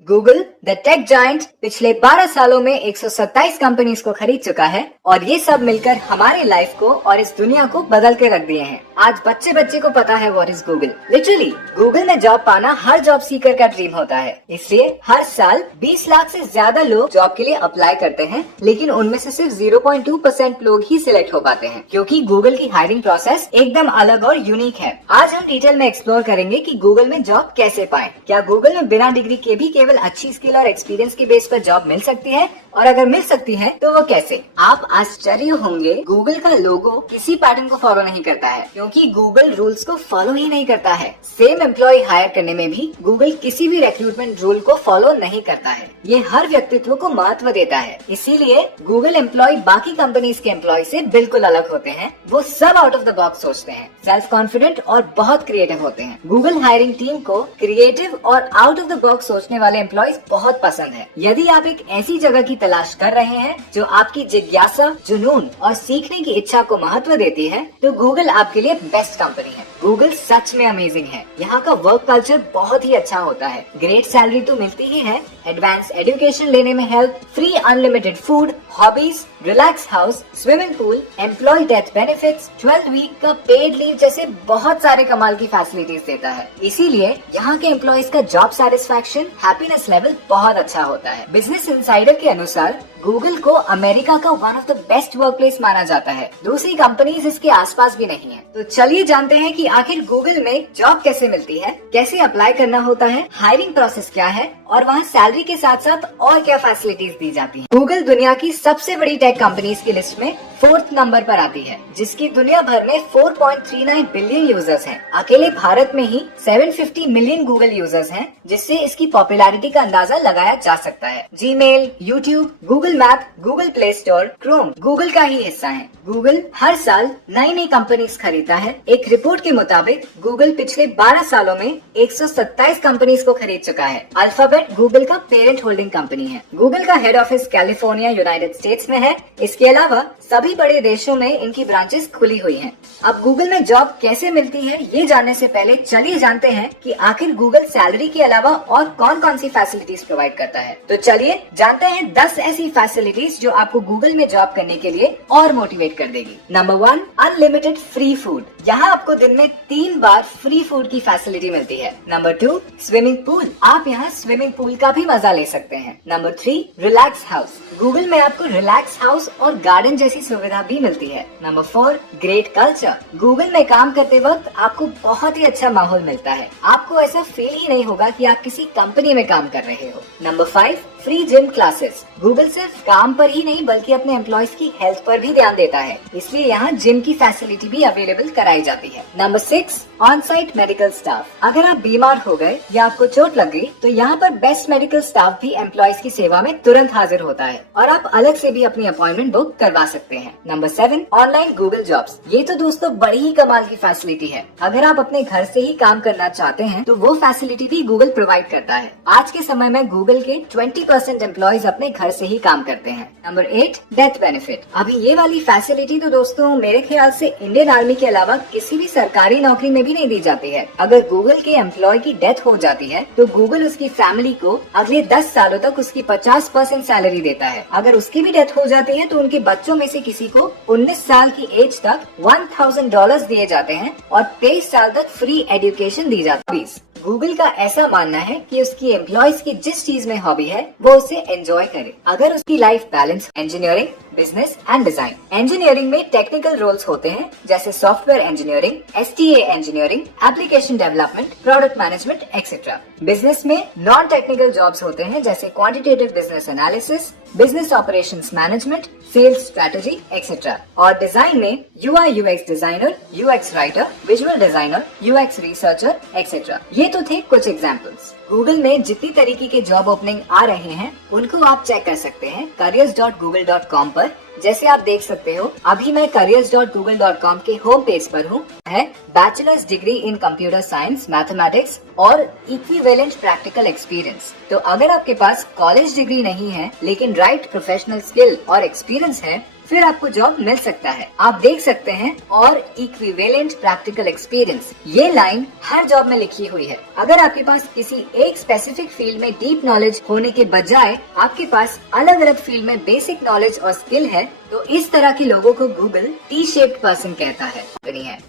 Google the tech giant पिछले 12 सालों में 127 कंपनीज को खरीद चुका है और ये सब मिलकर हमारी लाइफ को और इस दुनिया को बदल के रख दिए हैं। आज बच्चे बच्चे को पता है what is Google. Literally Google में जॉब पाना हर जॉब सीकर का ड्रीम होता है, इसलिए हर साल 20 लाख से ज्यादा लोग जॉब के लिए अप्लाई करते हैं, लेकिन उनमें से सिर्फ 0.2% लोग ही सिलेक्ट हो पाते हैं, क्योंकि गूगल की हायरिंग प्रोसेस एकदम अलग और यूनिक है। आज हम डिटेल में एक्सप्लोर करेंगे कि गूगल में जॉब कैसे पाएं। क्या गूगल में बिना डिग्री के भी केवल अच्छी स्किल और एक्सपीरियंस के बेस पर जॉब मिल सकती है, और अगर मिल सकती है तो वो कैसे। आप आश्चर्य होंगे, गूगल का लोगो किसी पैटर्न को फॉलो नहीं करता है, क्योंकि गूगल रूल्स को फॉलो ही नहीं करता है। सेम एम्प्लॉय हायर करने में भी गूगल किसी भी रिक्रूटमेंट रूल को फॉलो नहीं करता है। ये हर व्यक्तित्व को महत्व देता है, इसीलिए गूगल एम्प्लॉय बाकी कंपनीज के एम्प्लॉय से बिल्कुल अलग होते हैं। वो सब आउट ऑफ द बॉक्स सोचते हैं, सेल्फ कॉन्फिडेंट और बहुत क्रिएटिव होते हैं। गूगल हायरिंग टीम को क्रिएटिव और आउट ऑफ द बॉक्स सोचने वाले एम्प्लॉयज बहुत पसंद है। यदि आप एक ऐसी जगह की तलाश कर रहे हैं जो आपकी जिज्ञासा, जुनून और सीखने की इच्छा को महत्व देती है, तो गूगल आपके लिए बेस्ट कंपनी है। गूगल सच में अमेजिंग है। यहाँ का वर्क कल्चर बहुत ही अच्छा होता है। ग्रेट सैलरी तो मिलती ही है, एडवांस एजुकेशन लेने में help, free unlimited food, hobbies, relax house, swimming pool, employ death benefits, 12 week का पेड लीव जैसे बहुत सारे कमाल की फैसिलिटीज देता है। इसीलिए यहाँ के एम्प्लॉयज का जॉब सेटिस्फैक्शन, हैप्पीनेस लेवल बहुत अच्छा होता है। बिजनेस इनसाइडर के अनुसार गूगल को अमेरिका का one of the best work place माना जाता है। दूसरी कंपनीज इसके आसपास भी नहीं है। तो चलिए जानते हैं कि आखिर गूगल में जॉब कैसे मिलती है, कैसे अप्लाई करना होता है, हायरिंग प्रोसेस क्या है और वहाँ सैलरी के साथ साथ और क्या फैसिलिटीज दी जाती है। गूगल दुनिया की सबसे बड़ी टेक कंपनीज की लिस्ट में 4th नंबर पर आती है, जिसकी दुनिया भर में 4.39 बिलियन यूजर्स हैं। अकेले भारत में ही 750 मिलियन गूगल यूजर्स हैं, जिससे इसकी पॉपुलैरिटी का अंदाजा लगाया जा सकता है। Gmail, YouTube, Google map, Google play store, Chrome Google का ही हिस्सा है। गूगल हर साल नई नई कंपनीज खरीदता है। एक रिपोर्ट के मुताबिक गूगल पिछले 12 सालों में 127 कंपनीज को खरीद चुका है। अल्फाबेट गूगल का पेरेंट होल्डिंग कंपनी है। गूगल का head office California, United states में है। इसके अलावा सभी बड़े देशों में इनकी ब्रांचेस खुली हुई हैं। अब गूगल में जॉब कैसे मिलती है, ये जानने से पहले चलिए जानते हैं कि आखिर गूगल सैलरी के अलावा और कौन कौन सी फैसिलिटीज प्रोवाइड करता है। तो चलिए जानते हैं 10 ऐसी फैसिलिटीज जो आपको गूगल में जॉब करने के लिए और मोटिवेट कर देगी। Number 1, unlimited free food. यहाँ आपको दिन में 3 बार फ्री फूड की फैसिलिटी मिलती है। Number 2, swimming pool. आप यहाँ स्विमिंग पूल का भी मजा ले सकते हैं। Number 3, relax house. गूगल में आपको रिलैक्स हाउस और गार्डन जैसी सुविधा भी मिलती है। Number 4, great culture. गूगल में काम करते वक्त आपको बहुत ही अच्छा माहौल मिलता है। आपको ऐसा फील ही नहीं होगा कि आप किसी कंपनी में काम कर रहे हो। Number 5, free gym classes. Google सिर्फ काम पर ही नहीं बल्कि अपने एम्प्लॉयज की हेल्थ पर भी ध्यान देता है, इसलिए यहाँ जिम की फैसिलिटी भी अवेलेबल कराई जाती है। Number 6, on site medical staff. अगर आप बीमार हो गए या आपको चोट लग गई तो यहाँ पर बेस्ट मेडिकल स्टाफ भी एम्प्लॉयज की सेवा में तुरंत हाजिर होता है और आप अलग से भी अपनी अपॉइंटमेंट बुक करवा सकते हैं। Number 7, online Google jobs. ये तो दोस्तों बड़ी ही कमाल की फैसिलिटी है। अगर आप अपने घर से ही काम करना चाहते हैं तो वो फैसिलिटी भी गूगल प्रोवाइड करता है। आज के समय में गूगल के 20% एम्प्लॉयज अपने घर से ही काम करते हैं। Number 8, death benefit. अभी ये वाली फैसिलिटी तो दोस्तों मेरे ख्याल से इंडियन आर्मी के अलावा किसी भी सरकारी नौकरी में भी नहीं दी जाती है। अगर गूगल के एम्प्लॉय की डेथ हो जाती है तो गूगल उसकी फैमिली को अगले 10 सालों तक उसकी 50% सैलरी देता है। अगर उसकी भी डेथ हो जाती है तो उनके बच्चों में से किसी को 19 साल की एज तक $1000 दिए जाते हैं और 23 साल तक फ्री एजुकेशन दी जाती है। गूगल का ऐसा मानना है कि उसकी एम्प्लॉयज की जिस चीज में हॉबी है वो उसे एंजॉय करे। अगर उसकी life balance engineering, business and design. Engineering में टेक्निकल रोल्स होते हैं जैसे software engineering, STA engineering, application development, product management etcetera. Business में नॉन टेक्निकल जॉब्स होते हैं जैसे quantitative business analysis, business operations management, sales strategy etcetera. और design में UI UX designer, UX writer, visual designer, UX researcher etcetera. ये तो थे कुछ एग्जाम्पल्स। गूगल में जितनी तरीके के जॉब ओपनिंग आ रहे हैं उनको आप चेक कर सकते हैं careers.google.com पर। जैसे आप देख सकते हो अभी मैं careers.google.com के होम पेज पर हूँ। है bachelors degree in computer science, mathematics और इक्विवेलेंट प्रैक्टिकल एक्सपीरियंस। तो अगर आपके पास कॉलेज डिग्री नहीं है लेकिन राइट प्रोफेशनल स्किल और एक्सपीरियंस है फिर आपको जॉब मिल सकता है। आप देख सकते हैं और इक्विवेलेंट प्रैक्टिकल एक्सपीरियंस, ये लाइन हर जॉब में लिखी हुई है। अगर आपके पास किसी एक स्पेसिफिक फील्ड में डीप नॉलेज होने के बजाय आपके पास अलग अलग फील्ड में बेसिक नॉलेज और स्किल है, तो इस तरह के लोगों को गूगल टी शेप्ड पर्सन कहता है।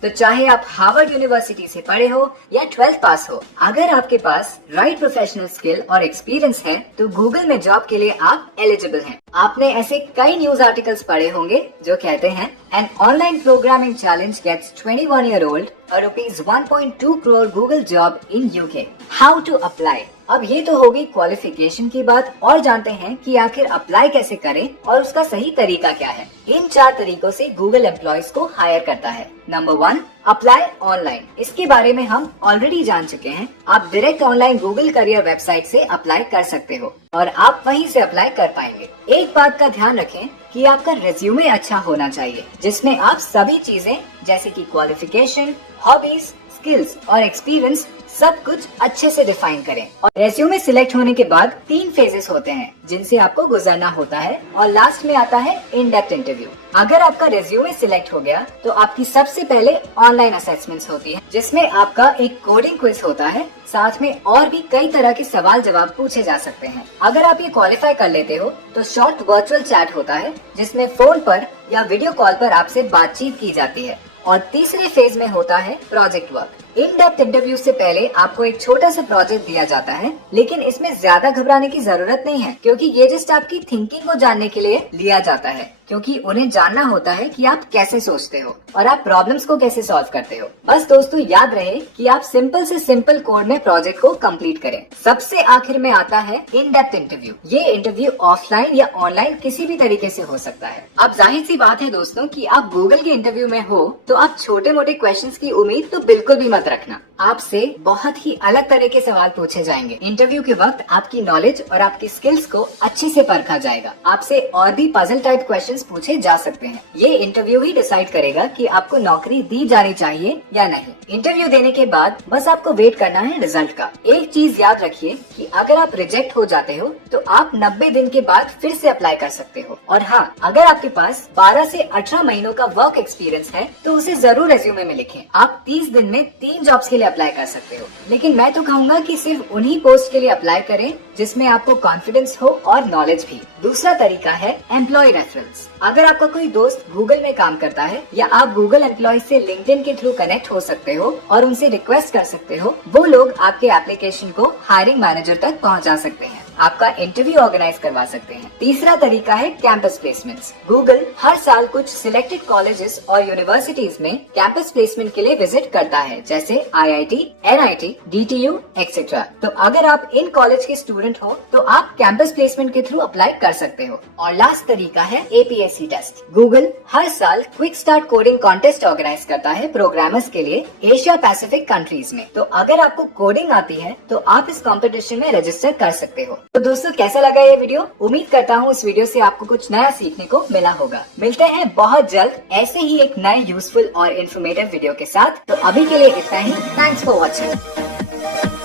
तो चाहे आप हार्वर्ड यूनिवर्सिटी से पढ़े हो या 12th पास हो, अगर आपके पास राइट प्रोफेशनल स्किल और एक्सपीरियंस है तो गूगल में जॉब के लिए आप एलिजिबल हैं। आपने ऐसे कई न्यूज आर्टिकल्स पढ़े होंगे जो कहते हैं an online programming challenge gets 21-year-old a rupees 1.2 crore Google job in UK. How to apply? अब ये तो होगी क्वालिफिकेशन की बात, और जानते हैं कि आखिर अप्लाई कैसे करें और उसका सही तरीका क्या है। इन 4 तरीकों से गूगल एम्प्लॉयज को हायर करता है। Number 1, apply online. इसके बारे में हम ऑलरेडी जान चुके हैं। आप direct online Google career website से अप्लाई कर सकते हो और आप वहीं से अप्लाई कर पाएंगे। एक बात का ध्यान रखें कि आपका रेज्यूमे अच्छा होना चाहिए, जिसमें आप सभी चीजें जैसे कि क्वालिफिकेशन, हॉबीज, स्किल्स और एक्सपीरियंस सब कुछ अच्छे से डिफाइन करें। और रेज्यूमे सिलेक्ट होने के बाद 3 फेजेस होते हैं जिनसे आपको गुजरना होता है, और लास्ट में आता है इन डेप्थ इंटरव्यू। अगर आपका रेज्यूमे सिलेक्ट हो गया तो आपकी सबसे पहले ऑनलाइन असेसमेंट्स होती है, जिसमें आपका एक कोडिंग क्विज होता है। साथ में और भी कई तरह के सवाल जवाब पूछे जा सकते हैं। अगर आप ये क्वालिफाई कर लेते हो तो शॉर्ट वर्चुअल चैट होता है, जिसमें फोन पर या वीडियो कॉल पर आपसे बातचीत की जाती है। और तीसरे फेज में होता है project work. In depth interview से पहले आपको एक छोटा सा प्रोजेक्ट दिया जाता है, लेकिन इसमें ज्यादा घबराने की जरूरत नहीं है, क्योंकि ये जस्ट आपकी थिंकिंग को जानने के लिए लिया जाता है, क्योंकि उन्हें जानना होता है कि आप कैसे सोचते हो और आप प्रॉब्लम्स को कैसे सॉल्व करते हो। बस दोस्तों याद रहे कि आप सिंपल से सिंपल कोड में प्रोजेक्ट को कंप्लीट करें। सबसे आखिर में आता है इन डेप्थ इंटरव्यू। ये इंटरव्यू ऑफलाइन या ऑनलाइन किसी भी तरीके से हो सकता है। अब जाहिर सी बात है दोस्तों कि आप गूगल के इंटरव्यू में हो तो आप छोटे मोटे क्वेश्चंस की उम्मीद तो बिल्कुल भी मत रखना। आपसे बहुत ही अलग तरह के सवाल पूछे जाएंगे। इंटरव्यू के वक्त आपकी नॉलेज और आपकी स्किल्स को अच्छे से परखा जाएगा। आपसे और भी पजल टाइप क्वेश्चंस पूछे जा सकते हैं। ये इंटरव्यू ही डिसाइड करेगा कि आपको नौकरी दी जानी चाहिए या नहीं। इंटरव्यू देने के बाद बस आपको वेट करना है रिजल्ट का। एक चीज याद रखिए कि अगर आप रिजेक्ट हो जाते हो तो आप 90 दिन के बाद फिर से अप्लाई कर सकते हो। और हाँ, अगर आपके पास 12 से 18 महीनों का वर्क एक्सपीरियंस है तो उसे जरूर रेज्यूमे में लिखें। आप 30 दिन में 3 जॉब्स के लिए अप्लाई कर सकते हो, लेकिन मैं तो कहूँगा कि सिर्फ उन्हीं पोस्ट के लिए अप्लाई करें जिसमें आपको कॉन्फिडेंस हो और नॉलेज भी। दूसरा तरीका है एम्प्लॉय रेफरेंस। अगर आपका कोई दोस्त गूगल में काम करता है या आप गूगल एम्प्लॉय से लिंक्डइन के थ्रू कनेक्ट हो सकते हो और उनसे रिक्वेस्ट कर सकते हो, वो लोग आपके एप्लीकेशन को हायरिंग मैनेजर तक पहुंचा सकते हैं, आपका इंटरव्यू ऑर्गेनाइज करवा सकते हैं। तीसरा तरीका है कैंपस प्लेसमेंट्स। गूगल हर साल कुछ सिलेक्टेड कॉलेजेस और यूनिवर्सिटीज में कैंपस प्लेसमेंट के लिए विजिट करता है, जैसे IIT, NIT, DTU एक्सेट्रा। तो अगर आप इन कॉलेज के स्टूडेंट हो तो आप कैंपस प्लेसमेंट के थ्रू अप्लाई कर सकते हो। और लास्ट तरीका है APSC टेस्ट। गूगल हर साल quick start coding contest organize करता है प्रोग्रामर्स के लिए एशिया पैसिफिक कंट्रीज में। तो अगर आपको कोडिंग आती है तो आप इस कॉम्पिटिशन में रजिस्टर कर सकते हो। तो दोस्तों कैसा लगा ये वीडियो? उम्मीद करता हूँ इस वीडियो से आपको कुछ नया सीखने को मिला होगा। मिलते हैं बहुत जल्द ऐसे ही एक नए यूजफुल और इन्फॉर्मेटिव वीडियो के साथ। तो अभी के लिए इतना ही। Thanks for watching.